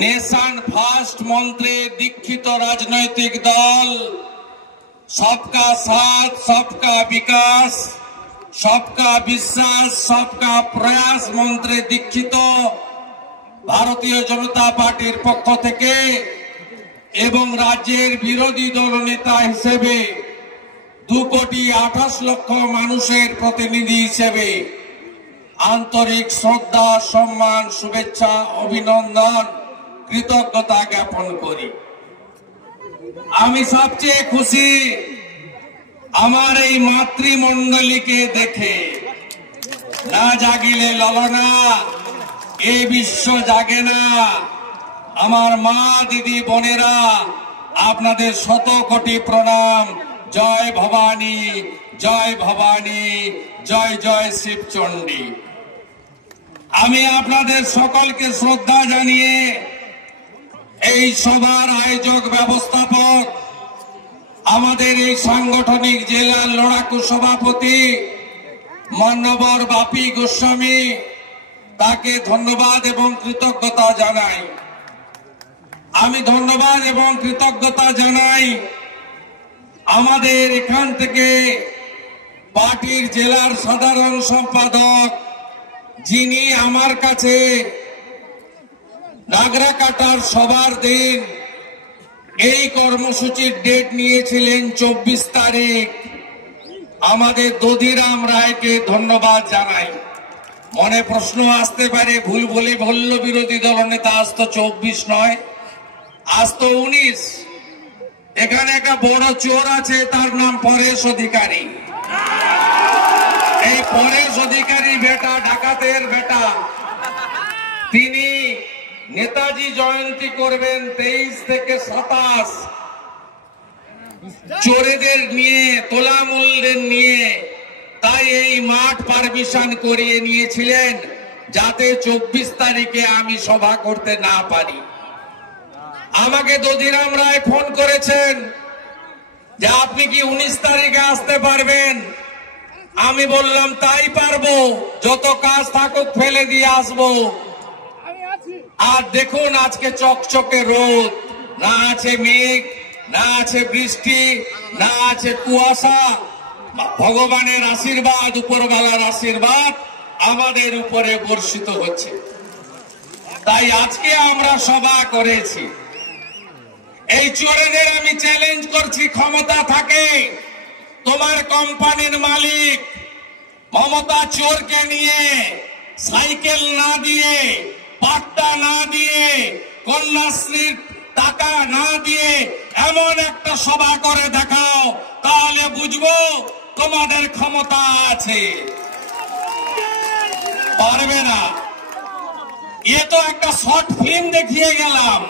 Nation first মন্ত্রে দীক্ষিত রাজনৈতিক দল सबका साथ सबका विकास सबका विश्वास सबका प्रयास मंत्रे दीक्षित भारतीय जनता पार्टीर पक्ष थेके एवं राज्येर विरोधी दल नेता हिसेबे 2,28,00,000 मानुषेर प्रतिनिधि हिसेबे आंतरिक श्रद्धा सम्मान शुभेच्छा अभिनंदन कृतज्ञता ज्ञापन करी। আমি সবচেয়ে খুশি আমার এই মাতৃমণ্ডলীকে দেখে। না জাগিলে ললনা এই বিশ্ব জাগে না। আমার মা দিদি বোনেরা আপনাদের শত কোটি প্রণাম। জয় ভবানী জয় ভবানী জয় জয় শিবচণ্ডী। আমি আপনাদের সকলকে শ্রদ্ধা জানিয়ে এই সভার আয়োজক ব্যবস্থাপক আমাদের এই সাংগঠনিক জেলার লড়াকু সভাপতি মাননীয় বাপি গোস্বামী তাকে ধন্যবাদ এবং কৃতজ্ঞতা জানাই। আমি ধন্যবাদ এবং কৃতজ্ঞতা জানাই আমাদের এখান থেকে পার্টির জেলার সাধারণ সম্পাদক যিনি আমার কাছে নাগরাকাটার সবার দিন এই কর্মসূচির ডেট নিয়েছিলেন 24 তারিখ। আমাদের দধিরাম রায়কে ধন্যবাদ জানাই। মনে প্রশ্ন আসতে পারে ভুল বলে বলল বিরোধী দলনেতা, আজ তো 24 নয়, আজ তো 19। এখানে একটা বড় চোর আছে, তার নাম পরেশ অধিকারী। এই পরেশ অধিকারী বেটা, ডাকাতের বেটা, তিনি নেতাজি জয়ন্তী করবেন 23 থেকে 27। চোরেদের নিয়ে, তোলামুলদের নিয়ে, তাই এই মাঠ পারমিশন করিয়ে নিয়েছিলেন যাতে 24 তারিখে আমি সভা করতে না পারি। আমাকে দধিরাম রায় ফোন করেছেন যে আপনি কি 19 তারিখে আসতে পারবেন। আমি বললাম তাই পারবো, যত কাজ থাকুক ফেলে দিয়ে আসবো। আর দেখুন আজকে চকচকে রোদ, না আছে মেঘ, না আছে বৃষ্টি, না আছে কুয়াশা। ভগবানের আশীর্বাদ, উপরওয়ালার আশীর্বাদ আমাদের উপরে বর্ষিত হচ্ছে। তাই আজকে আমরা সভা করেছি। এই চোরেদের আমি চ্যালেঞ্জ করছি, ক্ষমতা থাকে তোমার কোম্পানির মালিক মমতা চোরকে নিয়ে সাইকেল না দিয়ে, পাট্টা না দিয়ে, কন্যাশ্রীর টাকা না দিয়ে এমন একটা সভা করে দেখাও, তাহলে বুঝবো তোমাদের ক্ষমতা আছে। পারবে না। এ তো একটা শর্ট ফিল্ম দেখিয়ে গেলাম।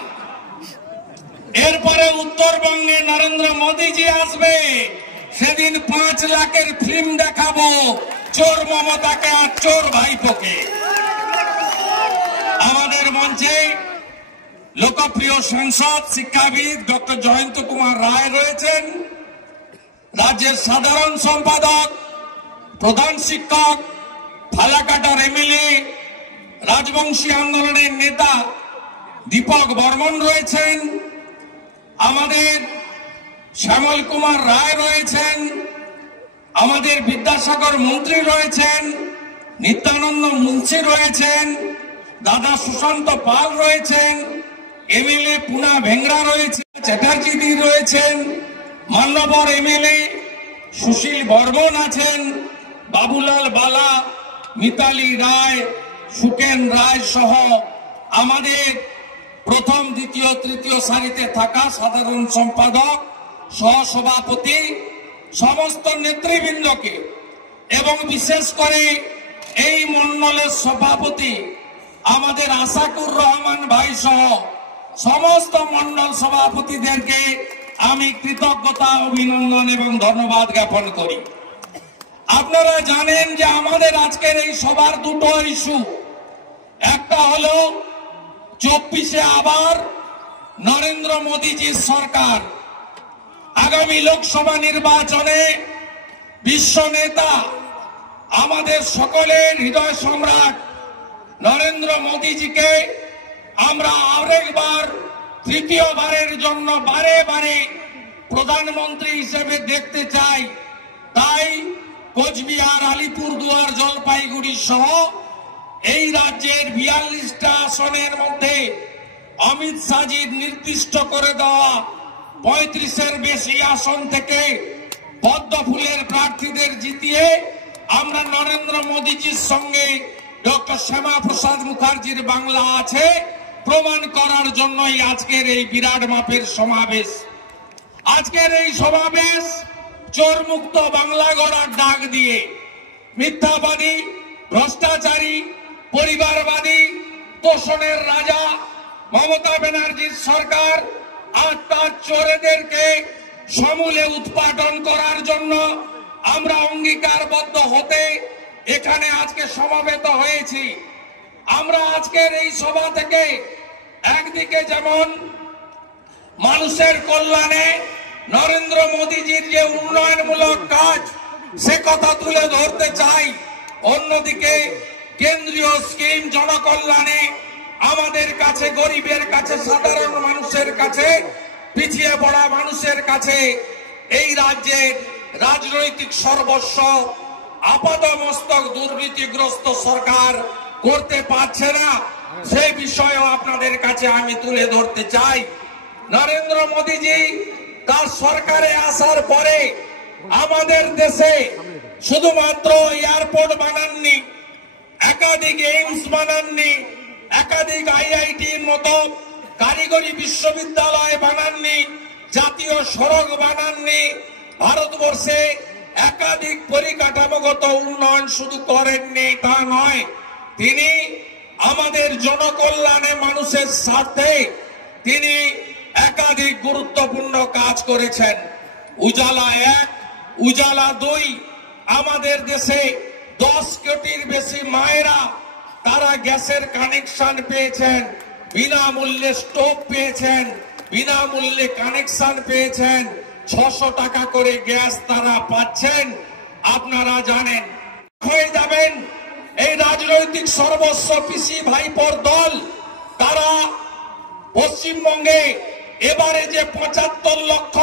এরপরে উত্তরবঙ্গে নরেন্দ্র মোদীজি আসবে, সেদিন 5 লাখের ফিল্ম দেখাবো, চোর মমতাকে আর চোর ভাইপোকে। আমাদের মঞ্চে লোকপ্রিয় সাংসদ শিক্ষাবিদ ডক্টর জয়ন্ত কুমার রায় রয়েছেন, রাজ্যের সাধারণ সম্পাদক, প্রধান শিক্ষক, ফালাকাটার এমএলএ, রাজবংশী আন্দোলনের নেতা দীপক বর্মন রয়েছেন, আমাদের শ্যামল কুমার রায় রয়েছেন, আমাদের বিদ্যাসাগর মন্ত্রী রয়েছেন, নিত্যানন্দ মুন্সি রয়েছেন, দাদা সুশান্ত পাল রয়েছেন, এমএলএ পুনা ভেংরা রয়েছেন, চ্যাটার্জি রয়েছেন, মান্যবর এমএলএ সুশীল বর্মন আছেন, বাবুলাল বালা, মিতালি রায়, সুকেন রায় সহ আমাদের প্রথম, দ্বিতীয়, তৃতীয় সারিতে থাকা সাধারণ সম্পাদক, সহসভাপতি, সমস্ত নেতৃবৃন্দকে এবং বিশেষ করে এই মণ্ডলের সভাপতি আমাদের আশাকুর রহমান ভাই সহ সমস্ত মণ্ডল সভাপতিদেরকে আমি কৃতজ্ঞতা, অভিনন্দন এবং ধন্যবাদ জ্ঞাপন করি। আপনারা জানেন যে আমাদের আজকের এই সভার দুটো ইস্যু, একটা হলো 24-এ আবার নরেন্দ্র মোদীজির সরকার, আগামী লোকসভা নির্বাচনে বিশ্ব নেতা, আমাদের সকলের হৃদয় সম্রাট নরেন্দ্র মোদীজিকে আমরা আরেকবার তৃতীয়বারের জন্য বারে বারে প্রধানমন্ত্রী হিসেবে দেখতে চাই। তাই কোচবিহার, আলিপুরদুয়ার, জলপাইগুড়ি সহ এই রাজ্যের 42টা আসনের মধ্যে অমিত শাহজির নির্দিষ্ট করে দেওয়া 35-এর বেশি আসন থেকে পদ্ম ফুলের প্রার্থীদের জিতিয়ে আমরা নরেন্দ্র মোদীজির সঙ্গে ডক্টর শ্যামা প্রসাদ মুখার্জির বাংলা আছে প্রমাণ করার জন্যই আজকের এই বিরাট মাপের সমাবেশ। আজকের এই সমাবেশ চোর মুক্ত বাংলা গড়ার ডাক দিয়ে মিথ্যাবাদী, ভ্রষ্টাচারী, পরিবারবাদী, তোষণের রাজা মমতা ব্যানার্জির সরকার আর তার চোরেদেরকে সমূলে উৎপাদন করার জন্য আমরা অঙ্গীকারবদ্ধ হতে এখানে আজকে সমবেত হয়েছি। আমরা আজকের এই সভা থেকে একদিকে যেমন মানুষের কল্যাণে নরেন্দ্র মোদীজির যে উন্নয়নমূলক কাজ সে কথা তুলে ধরতে চাই, অন্যদিকে কেন্দ্রীয় স্কিম জনকল্যাণে আমাদের কাছে, গরিবের কাছে, সাধারণ মানুষের কাছে, পিছিয়ে পড়া মানুষের কাছে এই রাজ্যের রাজনৈতিক সর্বস্ব আপাতমস্তক দুর্নীতিগ্রস্ত সরকার করতে পারছে না, সেই বিষয়েও আপনাদের কাছে আমি তুলে ধরতে চাই। নরেন্দ্র মোদীজি তার সরকারে আসার পরে আমাদের দেশে শুধুমাত্র এয়ারপোর্ট বানাননি, একাধিক এইমস বানাননি, একাধিক আইআইটির মতো কারিগরি বিশ্ববিদ্যালয় বানাননি, জাতীয় সড়ক বানাননি, ভারতবর্ষে একাধিক পরিকাঠামোগত উন্নয়ন শুধু করেননি তা নয়, তিনি আমাদের জনকল্যাণে মানুষের স্বার্থে তিনি একাধিক গুরুত্বপূর্ণ কাজ করেছেন। উজালা 1, উজালা 2, আমাদের দেশে 10 কোটির বেশি মায়েরা তারা গ্যাসের কানেকশন পেয়েছেন, বিনামূল্যে স্টোভ পেয়েছেন, বিনামূল্যে কানেকশন পেয়েছেন, 600 টাকা করে গ্যাস তারা পাচ্ছেন। আপনারা জানেন হয়ে যাবেন এই রাজনৈতিক সর্বস্ব পিসি ভাইপোর দল, তারা পশ্চিমবঙ্গে এবারে যে 75 লক্ষ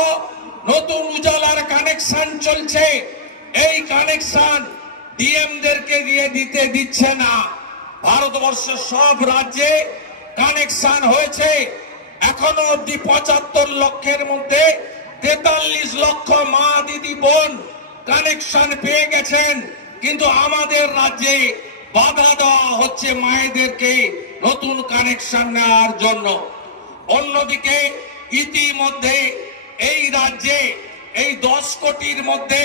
নতুন উজালার কানেকশন চলছে, এই কানেকশন ডিএমদেরকে দিয়ে দিচ্ছে না। ভারতবর্ষের সব রাজ্যে কানেকশন হয়েছে, এখনো অব্দি 75 লক্ষের মধ্যে 43 লক্ষ মা, দিদি, বোন কানেকশন পেয়ে গেছেন, কিন্তু আমাদের রাজ্যে বাধা দেওয়া হচ্ছে মায়েদেরকে নতুন কানেকশন নেওয়ার জন্য। অন্যদিকে ইতিমধ্যে এই রাজ্যে এই 10 কোটির মধ্যে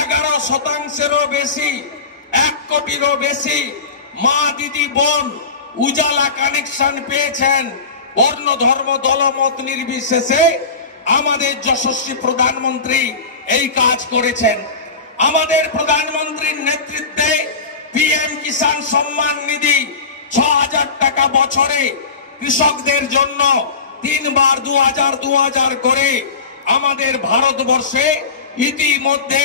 11%-এরও বেশি, 1 কোটিরও বেশি মা, দিদি, বোন উজালা কানেকশন পেয়েছেন। বর্ণ, ধর্ম, দলমত নির্বিশেষে আমাদের যশস্বী প্রধানমন্ত্রী এই কাজ করেছেন। আমাদের প্রধানমন্ত্রীর নেতৃত্বে পিএম কিষাণ সম্মান নিধি 6,000 টাকা বছরে কৃষকদের জন্য 3 বার 2,000 করে আমাদের ভারতবর্ষে ইতিমধ্যে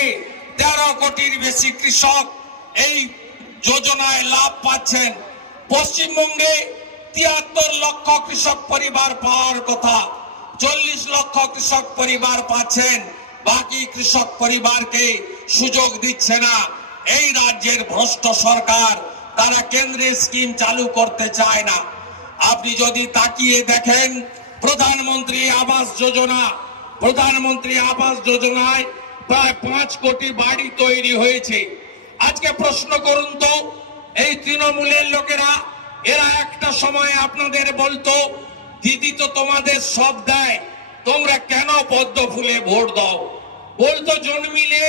13 কোটির বেশি কৃষক এই যোজনায় লাভ পাচ্ছেন। পশ্চিমবঙ্গে 73 লক্ষ কৃষক পরিবার পাওয়ার কথা, 40 লক্ষ কৃষক পরিবার পাচ্ছেন, বাকি কৃষক পরিবারকে সুযোগ দিচ্ছে না এই রাজ্যের ভ্রষ্ট সরকার। তারা কেন্দ্রের স্কিম চালু করতে চায় না। আপনি যদি তাকিয়ে দেখেন প্রধানমন্ত্রী আবাস যোজনায় প্রায় 5 কোটি বাড়ি তৈরি হয়েছে। আজকে প্রশ্ন করুন তো, এই তৃণমূলের লোকেরা, এরা একটা সময় আপনাদের বলতো দিদি তো তোমাদের সব দেয়, তোমরা কেন পদ্ম ফুলে ভোট দাও? বলতো জন্মিলে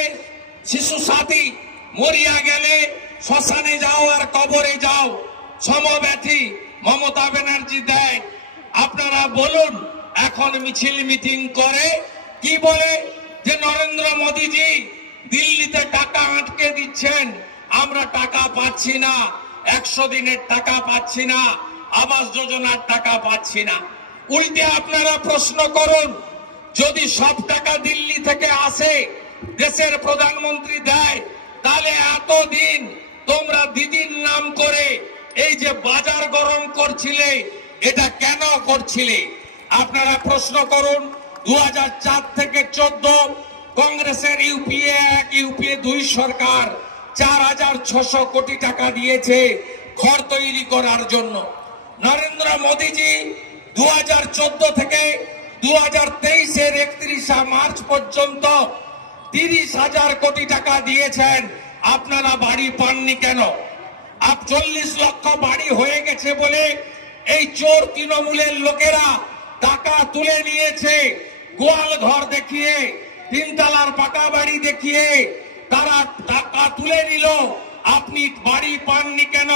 শিশু সাথী, মরিয়া গেলে শ্মশানে যাও আর কবরে যাও, সমব্যথী মমতা ব্যানার্জি দেয়। আপনারা বলুন, এখন মিছিল মিটিং করে কি বলে যে নরেন্দ্র মোদীজি দিল্লিতে টাকা আটকে দিচ্ছেন, আমরা টাকা পাচ্ছি না, 100 দিনের টাকা পাচ্ছি না, আবাস যোজনার টাকা পাচ্ছি না। উল্টে আপনারা প্রশ্ন করুন, যদি সব টাকা দিল্লি থেকে আসে, দেশের প্রধানমন্ত্রী দেয়, তাহলে এতদিন তোমরা দিদির নাম করে এই যে বাজার গরম করছিলে, এটা কেন করছিলে? আপনারা প্রশ্ন করুন। 2004 থেকে 14 কংগ্রেসের ইউপিএ 1 ইউপিএ 2 সরকার 4600 কোটি টাকা দিয়েছে ঘর তৈরি করার জন্য। নরেন্দ্র মোদীজি 2014 থেকে 2023-এর 31 মার্চ পর্যন্ত 30,000 কোটি টাকা দিয়েছেন। আপনারা বাড়ি পাননি কেন? 40 লক্ষ বাড়ি হয়ে গেছে বলে এই চোর তৃণমূলের লোকেরা টাকা তুলে নিয়েছে। গোয়াল ঘর দেখিয়ে, 3 তলার পাকা বাড়ি দেখিয়ে তারা টাকা তুলে নিল। আপনি বাড়ি পাননি কেন?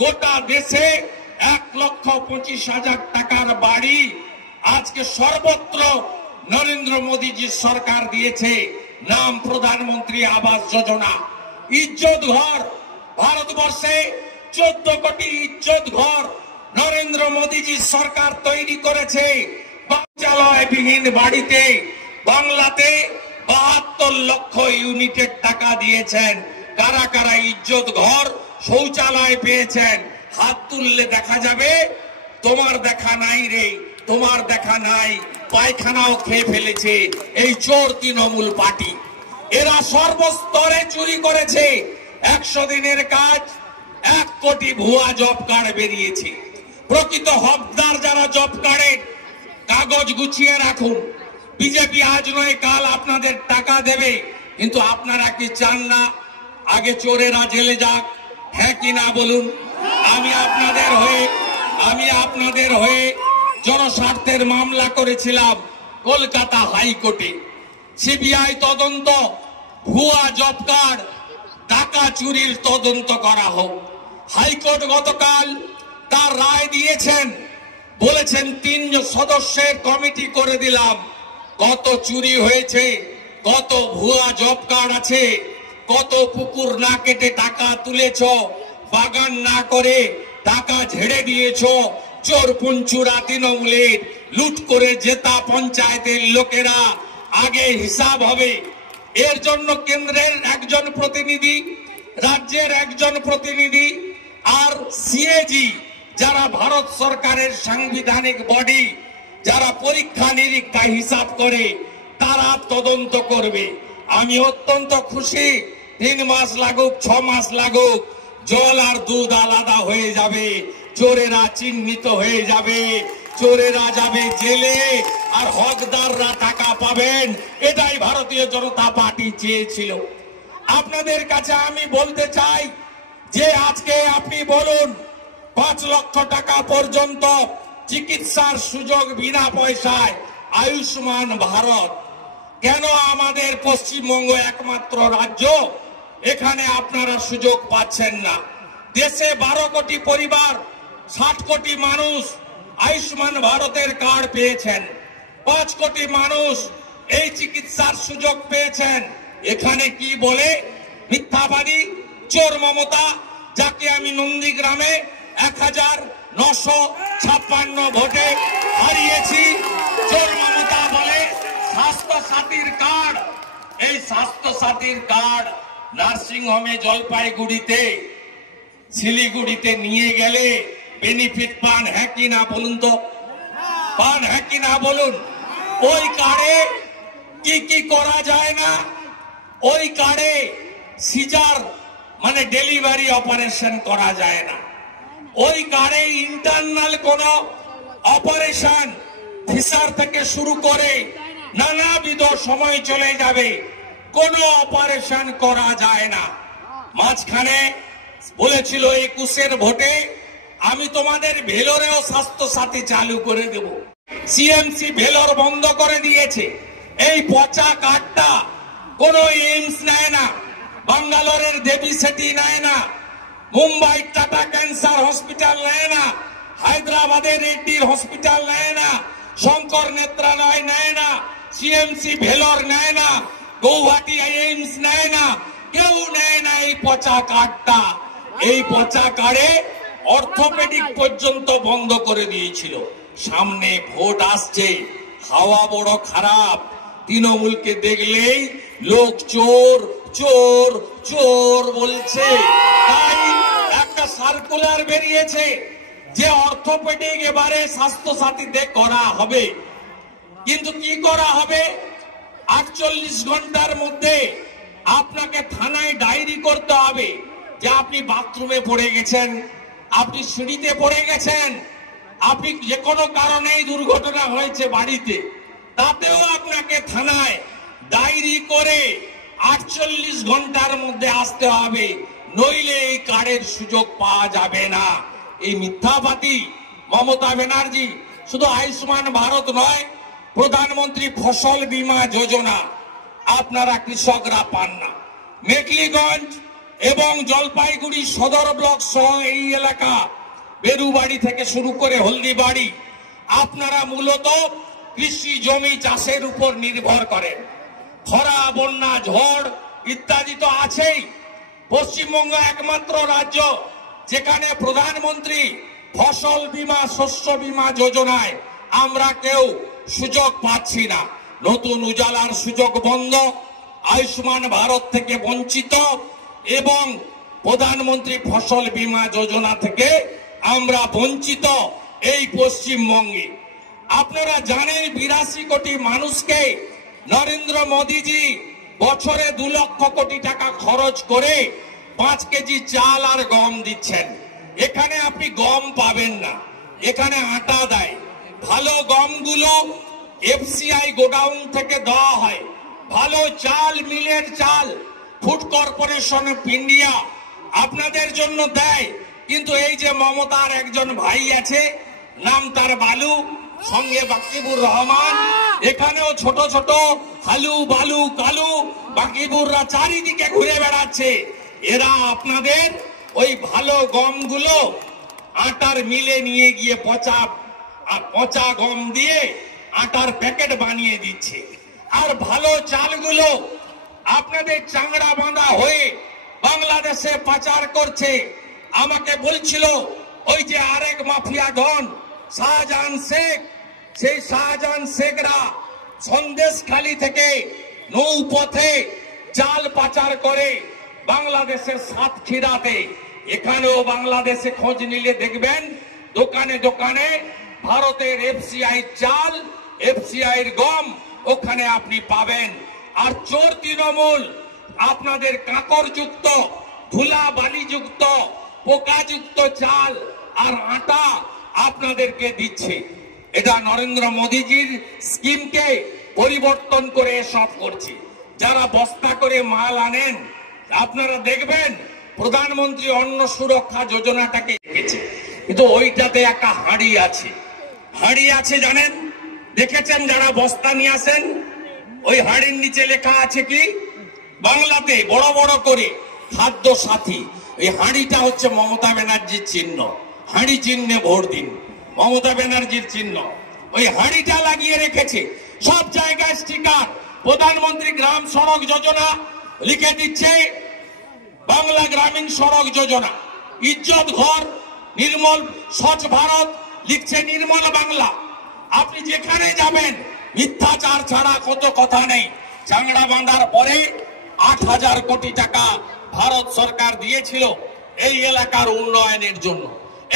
গোটা দেশে 1,25,000 টাকার বাড়ি আজকে সর্বত্র নরেন্দ্র মোদীজির সরকার দিয়েছে। নাম প্রধানমন্ত্রী আবাস যোজনা। ইজ্জত ঘর, ভারতবর্ষে 14 কোটি ইজ্জত ঘর নরেন্দ্র মোদীজির সরকার তৈরি করেছে। শৌচালয়বিহীন বাড়িতে বাংলাতে 72 লক্ষ ইউনিটের টাকা দিয়েছেন। কারা কারা ইজ্জত ঘর শৌচালয় পেয়েছেন? হাত তুললে দেখা যাবে। তোমার দেখা নাই রে, তোমার দেখা নাই। পায়খানাও খেয়ে ফেলেছে এই চোর তৃণমূল পার্টি। এরা সর্বস্তরে চুরি করেছে। 100 দিনের কাজ 1 কোটি ভুয়া জব কার্ড বেরিয়েছে। প্রকৃত হকদার যারা জব কার্ডের কাগজ গুছিয়ে রাখুন। বিজেপি আজ নয় কাল আপনাদের টাকা দেবে, কিন্তু আপনারা কি চান না আগে চোরেরা জেলে যাক? হ্যাঁ কি না বলুন? আমি আপনাদের হয়ে জনস্বার্থের মামলা করেছিলাম কলকাতা হাইকোর্টে। সিবিআই তদন্ত, ভুয়া জব কার্ড, টাকা চুরির তদন্ত করা হোক। হাইকোর্ট গতকাল তার রায় দিয়েছেন, বলেছেন 3 সদস্যের কমিটি করে দিলাম। কত চুরি হয়েছে, কত ভুয়া জব কার্ড আছে, কত পুকুর না কেটে টাকা তুলেছ, বাগান না করে টাকা ঝেড়ে দিয়েছ, চোর পুঞ্চুরা তৃণমূলের লুট করে জেতা পঞ্চায়েতের লোকেরা আগে হিসাব হবে। এর জন্য কেন্দ্রের একজন প্রতিনিধি, রাজ্যের একজন প্রতিনিধি আর সিএজি যারা ভারত সরকারের সাংবিধানিক বডি, যারা পরীক্ষা নিরীক্ষা হিসাব করে, তারা তদন্ত করবে। আমি অত্যন্ত খুশি। 3 মাস লাগুক, 6 মাস লাগুক, জল আর দুধ আলাদা হয়ে যাবে। চোরেরা চিহ্নিত হয়ে যাবে, চোরেরা যাবে জেলে, আর হকদাররা টাকা পাবেন। এটাই ভারতীয় জনতা পার্টি চেয়েছিল। আপনাদের কাছে আমি বলতে চাই যে আজকে আপনি বলুন 5 লক্ষ টাকা পর্যন্ত চিকিৎসার সুযোগ বিনা পয়সায় আয়ুষ্মান ভারত। কেন আমাদের পশ্চিমবঙ্গ একমাত্র রাজ্য এখানে আপনারা সুযোগ পাচ্ছেন না? দেশে 12 কোটি পরিবার, 60 কোটি মানুষ আয়ুষ্মান ভারতের কার্ড পেয়েছেন। 5 কোটি মানুষ এই চিকিৎসার সুযোগ পেয়েছেন। এখানে কি বলে? মিথ্যাবাদী চোর মমতা, যাকে আমি নন্দীগ্রামে 1956 ভোটে হারিয়েছি। চোর মমতা বলে স্বাস্থ্য সাথীর কার্ড। এই স্বাস্থ্য সাথীর কার্ড নার্সিং হোমে জলপাইগুড়িতে, শিলিগুড়িতে নিয়ে গেলে বেনিফিট পান, হ্যাঁ কি না বলুন তো? পান, হ্যাঁ কি না বলুন? ওই কার্ডে কি কি করা যায় না? ওই কার্ডে সিজার মানে ডেলিভারি অপারেশন করা যায় না। ওই কার্ডে ইন্টারনাল কোন অপারেশন ভিসার থেকে শুরু করে নানাবিধ সময় চলে যাবে, কোন অপারেশন করা যায় না। মাঝখানে বলেছিল 21-এর ভোটে আমি তোমাদের ভেলোরেও স্বাস্থ্য সাথী চালু করে দেব। সিএমসি ভেলোর বন্ধ করে দিয়েছে। এই পচা কার্ডটা কোন এইমস নেয় না, বাঙ্গালোরের দেবী সেটি নেয় না, মুম্বাই টাটা ক্যান্সার হসপিটাল নেয় না, হায়দ্রাবাদের রেড্ডির হসপিটাল নেয় না, শঙ্কর নেত্রালয় নেয় না, সিএমসি ভেলোর নেয় না, গৌহাটি এইমস নেয় না, কেউ নেয় না এই পচা কার্ডটা। এই পচা কার্ডে অর্থোপেডিক পর্যন্ত বন্ধ করে দিয়েছিল। সামনে ভোট আসছে, হাওয়া বড় খারাপ। তৃণমূলকে দেখলেই লোক চোর চোর চোর বলছে। তাই একটা সার্কুলার বেরিয়েছে, যে অর্থোপেডিক এবারে স্বাস্থ্য সাথীতে করা হবে, কিন্তু কি করা হবে 48 ঘন্টার মধ্যে আপনাকে থানায় ডায়েরি করতে হবে যে আপনি বাথরুমে পড়ে গেছেন, আপনি সিঁড়িতে পড়ে গেছেন, আপনি যে কোনো কারণেই দুর্ঘটনা হয়েছে বাড়িতে, তাতেও আপনাকে থানায় ডায়েরি করে 48 ঘন্টার মধ্যে আসতে হবে, নইলে এই কার্ডের সুযোগ পাওয়া যাবে না। এই মিথ্যাবাদী মমতা ব্যানার্জি শুধু আয়ুষ্মান ভারত নয়, প্রধানমন্ত্রী ফসল বীমা যোজনা আপনারা কৃষকরা পান না। মেখলিগঞ্জ এবং জলপাইগুড়ি সদর ব্লক সহ এই এলাকা বেরুবাড়ি থেকে শুরু করে হলদিবাড়ি আপনারা মূলত কৃষি জমি চাষের উপর নির্ভর করেন। খরা, বন্যা, ঝড় ইত্যাদি তো আছেই। পশ্চিমবঙ্গ একমাত্র রাজ্য যেখানে প্রধানমন্ত্রী ফসল বীমা, শস্য বীমা যোজনায় আমরা কেউ সুযোগ পাচ্ছি না। নতুন উজালার সুযোগ বন্ধ, আয়ুষ্মান ভারত থেকে বঞ্চিত এবং প্রধানমন্ত্রী ফসল বীমা যোজনা থেকে আমরা বঞ্চিত এই পশ্চিমবঙ্গে। আপনারা জানেন 82 কোটি মানুষকে নরেন্দ্র মোদীজি বছরে 2 লক্ষ কোটি টাকা খরচ করে 5 কেজি চাল আর গম দিচ্ছেন। এখানে আপনি গম পাবেন না, এখানে আটা দেয়। ভালো গমগুলো এফসিআই গোডাউন থেকে দেওয়া হয়, ভালো চাল মিলের চাল ফুড কর্পোরেশন অফ ইন্ডিয়া আপনাদের জন্য দেয়। কিন্তু এই যে মমতার একজন ভাই আছে, নাম তার বালু, সঙ্গে বাকিবুর রহমান, এখানেও ছোট ছোট হালু বালু কালু বাকিবুররা চারিদিকে ঘুরে বেড়াচ্ছে। এরা আপনাদের ওই ভালো গমগুলো আটার মিলে নিয়ে গিয়ে পচা গম দিয়ে আটার প্যাকেট বানিয়ে দিচ্ছে, আর ভালো চালগুলো আপনাদের চাংড়া বাঁধা হয়ে বাংলাদেশে পাচার করছে। আমাকে বলছিল ওই যে আরেক মাফিয়া ডন শাহজাহান শেখ, সেই শাহজাহান শেখরা সন্দেশখালী থেকে নৌপথে চাল পাচার করে বাংলাদেশের সাতক্ষীরাতে। এখানেও বাংলাদেশে খোঁজ নিলে দেখবেন দোকানে দোকানে ভারতের এফসিআই চাল, এফসিআই এর গম ওখানে আপনি পাবেন। আর চোর তৃণমূল আপনাদের কাঁকরযুক্ত, ধুলা বালিযুক্ত, পোকাযুক্ত চাল আর আটা আপনাদেরকে দিচ্ছে। এটা নরেন্দ্র মোদীজির স্কিমকে পরিবর্তন করে সব করছে। যারা বস্তা করে মাল আনেন আপনারা দেখবেন প্রধানমন্ত্রী অন্ন সুরক্ষা যোজনাটাকে রেখেছে, কিন্তু ওইটাতে একটা হাঁড়ি আছে। হাঁড়ি আছে জানেন, দেখেছেন যারা বস্তা নিয়ে আসেন, ওই হাঁড়ির নিচে লেখা আছে কি বাংলাতে বড় বড় করে খাদ্য সাথী। এই হাঁড়িটা হচ্ছে মমতা ব্যানার্জির চিহ্ন। হাঁড়ি চিহ্নে ভোট দিন, মমতা ব্যানার্জির চিহ্ন। ওই হাঁড়িটা লাগিয়ে রেখেছে সব জায়গায় স্টিকার। প্রধানমন্ত্রী গ্রাম সড়ক যোজনা লিখে দিচ্ছে বাংলা গ্রামীণ সড়ক যোজনা, ইজ্জত ঘর, নির্মল স্বচ্ছ ভারত লিখছে নির্মল বাংলা। আপনি যেখানে যাবেন মিথ্যাচার ছাড়া কত কথা নেই। চাংড়া বাঁধার পরে 8,000 কোটি টাকা ভারত সরকার দিয়েছিল এই এলাকার উন্নয়নের জন্য।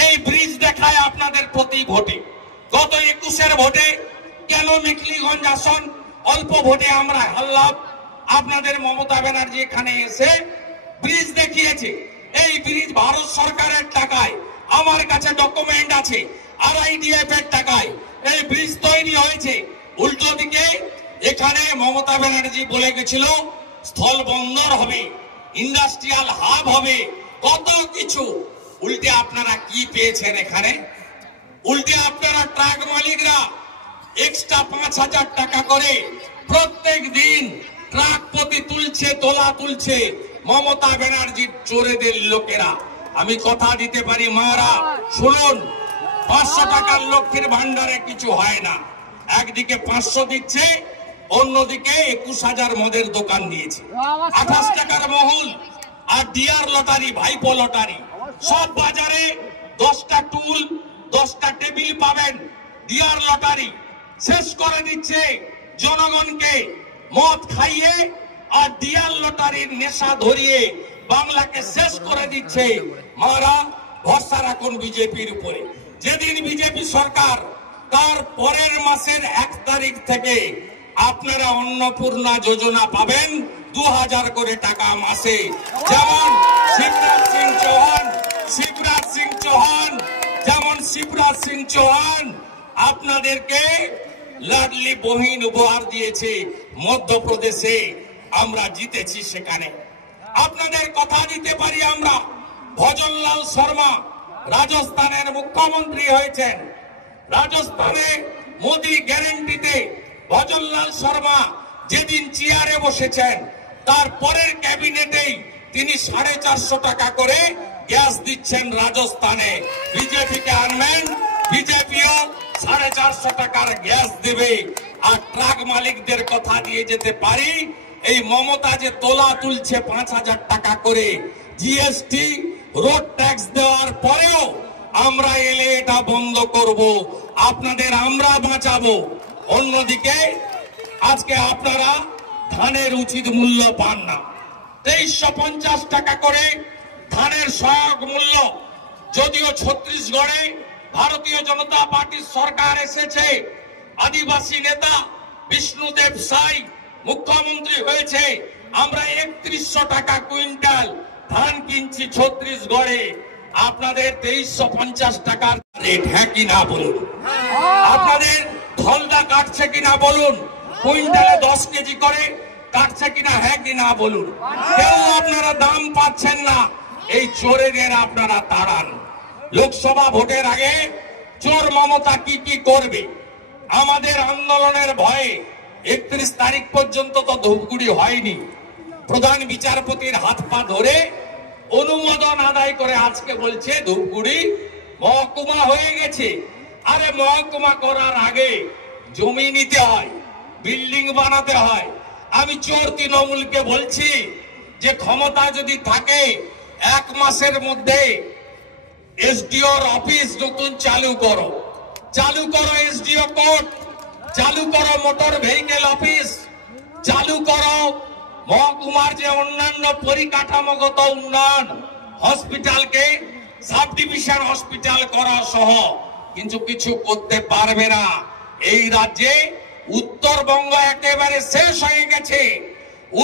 এই ব্রিজ দেখায় আপনাদের প্রতি ভোটে, গত 21-এর ভোটে কেন মেখলিগঞ্জ আসন অল্প ভোটে আমরা হারলাম। আপনাদের মমতা ব্যানার্জি এখানে এসে ব্রিজ দেখিয়েছে। এই ব্রিজ ভারত সরকারের টাকায়, আমার কাছে ডকুমেন্ট আছে, RIDF এর টাকায় এই ব্রিজ তৈরি হয়েছে। উল্টো দিকে এখানে মমতা ব্যানার্জি বলে গেছিল স্থল বন্দর হবে, ইন্ডাস্ট্রিয়াল হাব হবে, কত কিছু। উল্টে আপনারা কি পেয়েছেন এখানে? উল্টে আপনারা ট্রাক মালিকরা এক্সট্রা 5,000 টাকা করে প্রত্যেক দিন ট্রাক প্রতি তোলা তুলছে মমতা ব্যানার্জির চোরেদের লোকেরা। আমি কথা দিতে পারি মারা শুনুন, 500 টাকার লক্ষ্মীর ভান্ডারে কিছু হয় না। একদিকে 500 দিচ্ছে, অন্যদিকে 21,000 মদের দোকান দিয়েছে, 28 টাকার মহুল আর ডিয়ার লটারি, ভাইপো লটারি। সব বাজারে 10টা টুল, 10টা টেবিল পাবেন। ডিয়ার লটারি শেষ করে দিচ্ছে জনগণকে, মদ খাইয়ে আর ডিয়ার লটারির নেশা ধরিয়ে বাংলাকে শেষ করে দিচ্ছে। মারা ভরসা রাখুন বিজেপির উপরে। যেদিন বিজেপি সরকার তার পরের মাসের 1 তারিখ থেকে আপনারা অন্নপূর্ণা যোজনা পাবেন 2000 করে টাকা মাসে। যেমন শিবরাজ সিং চৌহান আপনাদেরকে লাডলি বহিন উপহার দিয়েছে মধ্যপ্রদেশে, আমরা জিতেছি সেখানে। আপনাদের কথা দিতে পারি আমরা, ভজনলাল শর্মা রাজস্থানের মুখ্যমন্ত্রী হয়েছেন। রাজস্থানে মোদি গ্যারেন্টিতে ভজনলাল শর্মা যেদিন চেয়ারে বসেছেন তার পরের ক্যাবিনেটেই তিনি 450 টাকা করে গ্যাস দিচ্ছেন রাজস্থানে। বিজেপিকে আনবেন, বিজেপিও 450 টাকার গ্যাস দেবে। আর ট্রাক মালিকদের কথা দিয়ে যেতে পারি, এই মমতা যে তোলা তুলছে 5000 টাকা করে জিএসটি রোড ট্যাক্স দেওয়ার পরেও আমরা এলে এটা বন্ধ করব, আপনাদের আমরা বাঁচাবো। অন্যদিকে আজকে আপনারা ধানের উচিত মূল্য পান না, 2350 টাকা করে ধানের সহায়ক মূল্য। যদিও ছত্তিশগড়ে ভারতীয় জনতা পার্টির সরকার এসেছে, আদিবাসী নেতা বিষ্ণুদেব সাই মুখ্যমন্ত্রী হয়েছে, আমরা 3100 টাকা কুইন্টাল ধান কিনছি ছত্তিশগড়ে। আপনাদের 2350 টাকার রেট, হ্যাঁ কি না বলুন? আপনাদের ধলদা কাটছে কিনা বলুন? কুইন্টালে 10 কেজি করে কাটছে কিনা, হ্যাঁ কি না বলুন? কেউ আপনারা দাম পাচ্ছেন না, এই চোরেদের আপনারা তাড়ান। লোকসভা ভোটের আগে চোর মমতা কি করবে? আমাদের আন্দোলনের ভয়ে 31 তারিখ পর্যন্ত তো ধূপগুড়ি হয়নি। প্রধান বিচারপতির হাত পা ধরে অনুমোদন আদায় করে আজকে বলছে ধূপগুড়ি মহকুমা হয়ে গেছে। আরে মহকুমা করার আগে জমি নিতে হয়, বিল্ডিং বানাতে হয়। আমি চোর তৃণমূলকে বলছি যে ক্ষমতা যদি থাকে 1 মাসের মধ্যে এসডিওর অফিস নতুন চালু করো এসডিও কোর্ট, চালু করো মোটর ভেহিকেল অফিস, চালু করো মহকুমার যে অন্যান্য পরিকাঠামোগত উন্নয়ন, হসপিটালকে সাব ডিভিশন হসপিটাল করা সহ। কিন্তু কিছু করতে পারবে না। এই রাজ্যে উত্তরবঙ্গ একেবারে শেষ হয়ে গেছে।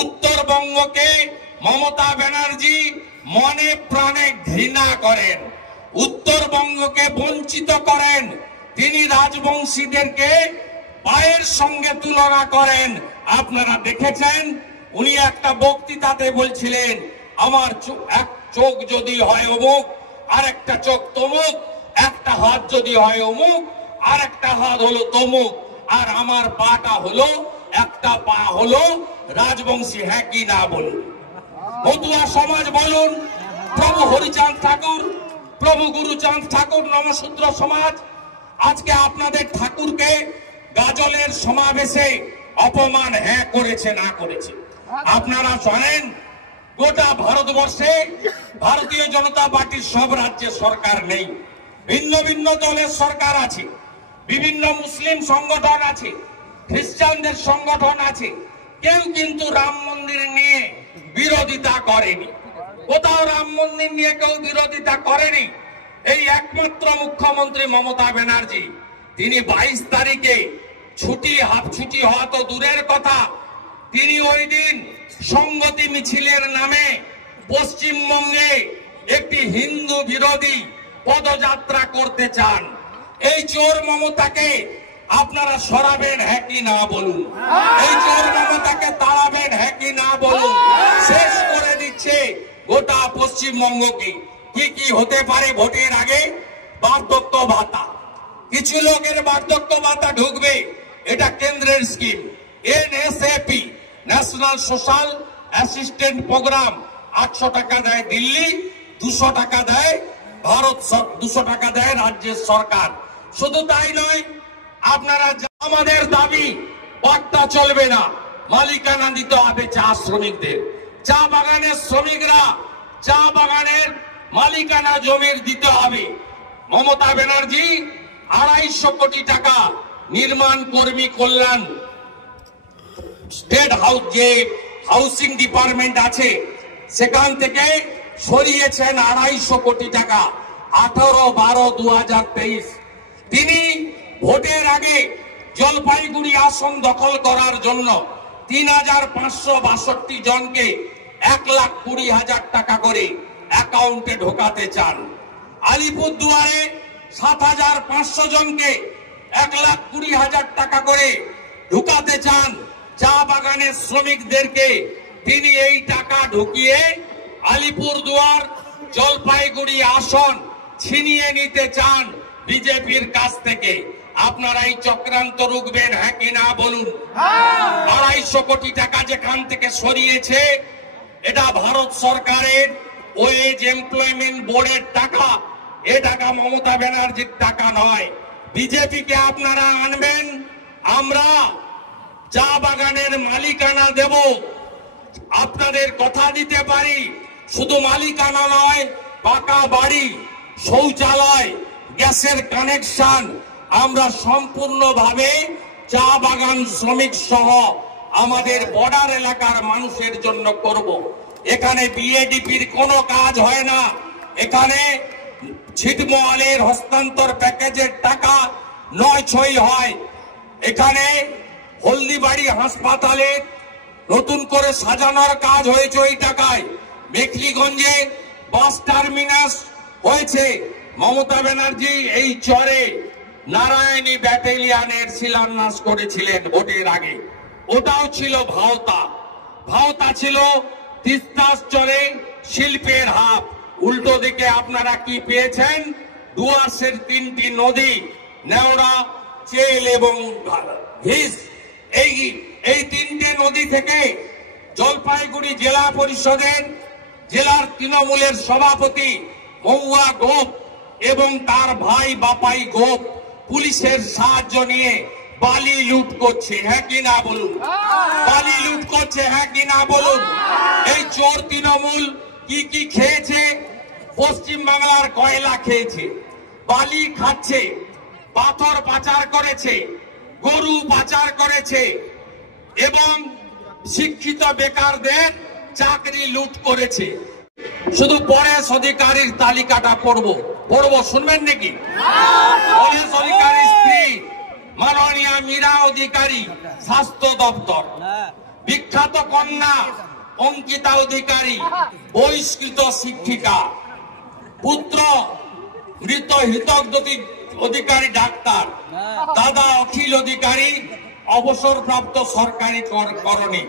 উত্তরবঙ্গকে মমতা ব্যানার্জি মনে প্রাণে ঘৃণা করেন, উত্তরবঙ্গকে বঞ্চিত করেন। তিনি রাজবংশীদেরকে পায়ের সঙ্গে তুলনা করেন। আপনারা দেখেছেন, উনি একটা বক্তৃতাতে বলছিলেন, আমার এক চোখ যদি হয় অমুক, আর একটা চোখ তমুক, একটা হাত যদি হয় অমুক, আর একটা হাত হলো তমুক, আর আমার পাটা হলো, একটা পা হলো রাজবংশী, হ্যাঁ কি না বলুন? মতুয়া সমাজ বলুন, প্রভু হরিচাঁদ ঠাকুর, প্রভু গুরুচাঁদ ঠাকুর, নমশূদ্র সমাজ, আজকে আপনাদের ঠাকুরকে গাজলের সমাবেশে অপমান হ্যাঁ করেছে না করেছে? আপনারা জানেন গোটা ভারতবর্ষে ভারতীয় জনতা পার্টির সব রাজ্যে সরকার নেই, ভিন্ন ভিন্ন দলের সরকার আছে, বিভিন্ন মুসলিম সংগঠন আছে, খ্রিস্টানদের সংগঠন আছে। কেউ কিন্তু রাম মন্দির নিয়ে বিরোধিতা করেনি, কোথাও রাম মন্দির নিয়ে কেউ বিরোধিতা করেনি। এই একমাত্র মুখ্যমন্ত্রী মমতা ব্যানার্জি, তিনি 22 তারিখে হাফ ছুটি হওয়া তো দূরের কথা, তিনি ওই দিন সংগতি মিছিলের নামে পশ্চিমবঙ্গে একটি হিন্দু বিরোধী পদযাত্রা করতে চান। এই চোর মমতাকে আপনারা সরাবেন, হ্যাঁ কি না বলুন? এই চোর মমতাকে তাড়াবেন, হ্যাঁ কি না বলুন? শেষ করে দিচ্ছে গোটা পশ্চিমবঙ্গকে। কি হতে পারে ভোটের আগে? বার্ধক্য ভাতা, কিছু লোকের বার্ধক্য ভাতা ঢুকবে, এটা কেন্দ্রের scheme. NSAP, national social assistant programme, 800 টাকা দেয় দিল্লি, 200 টাকা দেয় ভারত, 200 টাকা দেয় রাজ্যের সরকার। শুধু তাই নয়, আপনারা আমাদের দাবি পাট্টা চলবে না, মালিকানা দিতে হবে চা শ্রমিকদের। চা বাগানের শ্রমিকরা চা বাগানের মালিকানা জমির দিতে হবে। মমতা ব্যানার্জি 250 কোটি টাকা নির্মাণ কর্মী কল্যাণ স্টেট হাউস, যে হাউসিং ডিপার্টমেন্ট আছে, সেখান থেকে সরিয়েছেন 250 কোটি টাকা। 18/12/2023 তিনি ভোটের আগে জলপাইগুড়ি আসন দখল করার জন্য 3562 জনকে 1,20,000 টাকা করে অ্যাকাউন্টে ঢোকাতে চান। আলিপুরদুয়ারে 7,500 জনকে 1,20,000 টাকা করে ঢুকাতে চান। চা বাগানের শ্রমিকদেরকে তিনি এই টাকা ঢুকিয়ে আলিপুরদুয়ার জলপাইগুড়ি আসন ছিনিয়ে নিতে চান বিজেপির কাছ থেকে। আপনারা এই চক্রান্ত রুখবেন, হ্যাঁ কি না বলুন? 250 কোটি টাকা যেখান থেকে সরিয়েছে এটা ভারত সরকারের ওয়েজ এমপ্লয়মেন্ট বোর্ডের টাকা। এ টাকা মমতা ব্যানার্জির টাকা নয়। বিজেপিকে আপনারা আনবেন, আমরা চা বাগানের মালিকানা দেব। আপনাদের কথা দিতে পারি, শুধু মালিকানা নয়, পাকা বাড়ি, শৌচালয়, গ্যাসের কানেকশন আমরা সম্পূর্ণভাবে চা বাগান শ্রমিক সহ আমাদের বর্ডার এলাকার মানুষের জন্য করব। এখানে বিএডিপির কোনো কাজ হয় না। এখানে ছিটমহলের হস্তান্তর প্যাকেজের টাকা 9-6 হয়। এখানে হলদিবাড়ি হাসপাতালে নতুন করে সাজানোর কাজ হয়েছে ওই টাকায়। মেখলিগঞ্জে বাস টার্মিনাস হয়েছে। মমতা ব্যানার্জি এই চরে নারায়ণী ব্যাটালিয়নের শিলান্যাস করেছিলেন ভোটের আগে। ওটাও ছিল ভাওতা। ভাওতা ছিল তিস্তার চরে শিল্পের হাব। উল্টো দিকে আপনারা কি পেয়েছেন? ডুয়ার্সের 3টি নদী, নেওড়া, চেল এবং হিস। এই 3টে নদী থেকে জলপাইগুড়ি জেলা পরিষদের জেলার তৃণমূলের সভাপতি মহুয়া গোপ এবং তার ভাই বাপাই গোপ পুলিশের সাহায্য নিয়ে বালি লুট করছে, হ্যাঁ কি না বলুন? বালি লুট করছে, হ্যাঁ কি না বলুন? এই চোর তৃণমূল কি কি খেয়েছে? পশ্চিম বাংলার কয়লা খেয়েছে, বালি খাচ্ছে, পাথর পাচার করেছে, গরু পাচার করেছে এবং শিক্ষিত বেকারদের চাকরি লুট করেছে। শুধু পরেশ অধিকারীর তালিকাটা পড়বো, শুনবেন নাকি? পরেশ অধিকারীর স্ত্রী মাননীয়া মীরা অধিকারী, স্বাস্থ্য দপ্তর। বিখ্যাত কন্যা অঙ্কিতা অধিকারী, বহিষ্কৃত শিক্ষিকা। পুত্র মৃত হিতজ্যোতি অধিকারী, ডাক্তার। দাদা অখিল অধিকারী, অবসরপ্রাপ্ত সরকারি কর্মী।